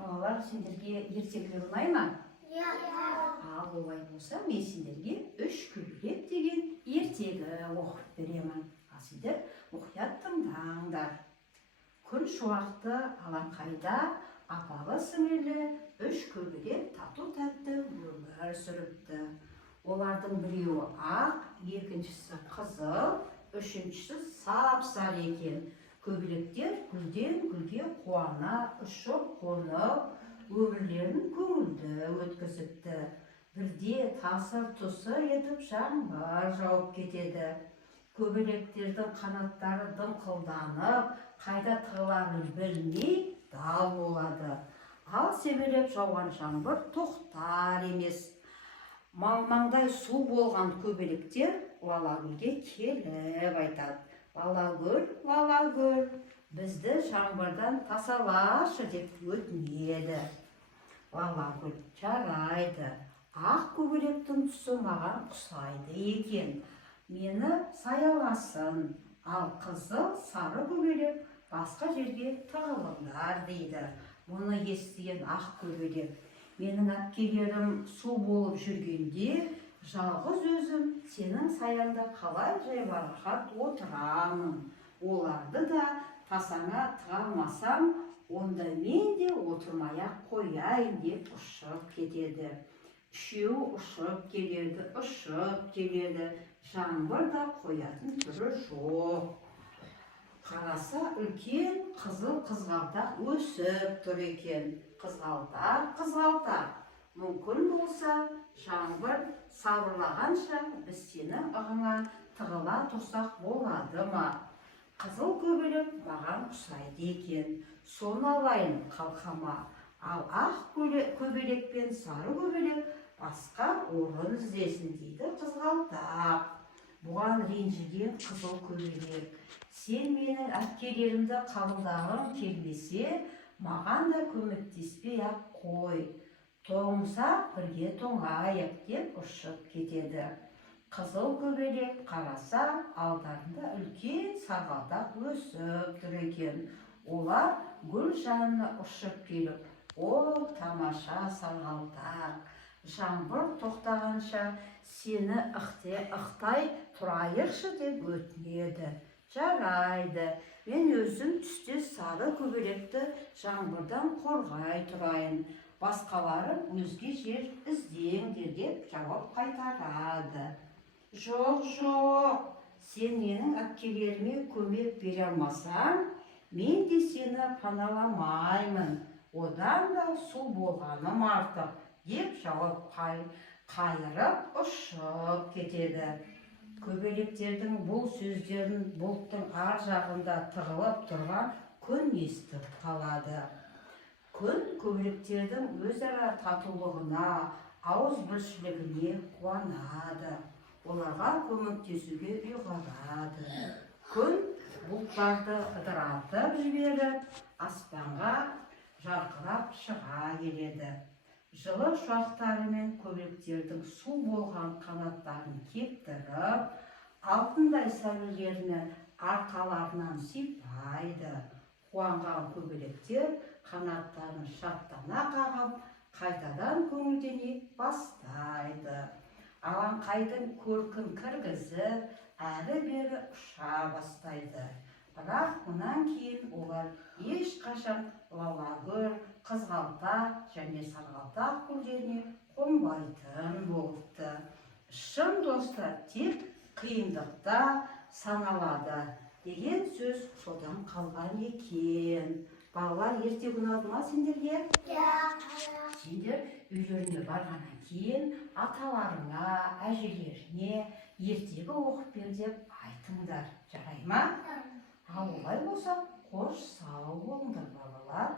Балалар, сендерге ертегілер ұнай ма? Иә. Ал олай болса, мен сендерге үш көбелек деген ертегі оқып беремін. Ал сендер мұқият тыңдаңдар. Күн шуақты алаңқайда апалы сіңілі үш көбелек тату-тәтті өмір сүріпті. Олардың біреуі ақ, екіншісі қызыл, үшіншісі сап-сары екен. Көбелектер гүлден гүлге қуана ұшып қонып, өмірлерін көңілді өткізіпті. Бірде тасыр-тұсыр етіп жаңбыр жауып кетеді. Көбелектердің қанаттары дымқылданып, қайда тығыларын білмей дал болады. Ал себелеп жауған жаңбыр тоқтар емес. Малмаңдай су болған көбелектер Лалагүлге келіп айтады: Лалагүл, бізді жаңбырдан тасалашы деп өтінеді. Лалагүл: жарайды, ақ көбелектің түсі маған ұқсайды екен, мені саяласын, ал қызыл сары көбелек басқа жерге тығылыңдар дейді. Мұны естіген ақ көбелек: менің әпкелерім су болып жүргенде, жалғыз өзім сенің саяңда қалай жайбарақат отырамын. Оларды да тасаңа тығалмасам, онда мен де отырмай-ақ қояйын деп ұшып кетеді. Үшеуі ұшып келеді, жаңбыр да қоятын түрі жоқ. Қараса, үлкен қызыл қызғалдақ өсіп тұр екен. Қызғалдақ, мүмкін болса, жаңбыр сабырлағанша біз сенің ығыңа тығыла тұрсақ болады ма? Қызыл көбелек маған ұқсайды екен, соны алайын қалқама. Ал ақ көбелек пен сары көбелек басқа орын іздесін дейді қызғалдақ. Бұған ренжіген қызыл көбелек: сен менің әпкелерімді қабылдағың келмесе, маған да көмектеспей-ақ қой. Тоңса бірге тоңайық деп ұшып кетеді. Қызыл көбелек қараса, алдарында үлкен сарғалдақ өсіп тұр екен. Олар гүл жанына ұшып келіп: о, тамаша сарғалдақ, жаңбыр тоқтағанша сені ықтай тұрайықшы деп өтінеді. Жарайды, мен өзім түсте сары көбелекті жаңбырдан қорғай тұрайын, басқалары өзге жер іздеңдер деп жауап қайтарады. Жоқ, сен менің әпкелеріме көмек бере алмасаң, мен де сені паналамаймын, одан да су болғаным артық деп жауап қайырып ұшып кетеді. Көбелектердің бұл сөздерін бұлттың ар жағында тығылып тұрған күн естіп қалады. Күн көбелектердің өзара татулығына, ауызбіршілігіне қуанады. Оларға көмектесуге ұйғарады. Күн бұлттарды ыдыратып жіберіп, аспанға жарқырап шыға келеді. Жылы шуақтарымен көбелектердің су болған қанаттарын кептіріп, алтындай сәулелерін арқаларынан сипайды. Қуанған көбелектер қанаттарын шаттана қағып, қайтадан көңілдене бастайды. Алаңқайдың көркін кіргізіп, әрі-бері ұша бастайды. Бірақ мұнан кейін олар ешқашан Лалагүл, қызғалдақ және сарғалдақ гүлдеріне қонбайтын болыпты. Шын достар тек қиындықта саналады деген сөз содан қалған екен. Балалар, ертегі ұнады ма сендерге? Иә. Сендер үйлеріне барғаннан кейін аталарыңа, әжелеріне ертегі оқып бер деп айтыңдар. Жарай ма? Ал олай болса, қош сау болыңдар балалар.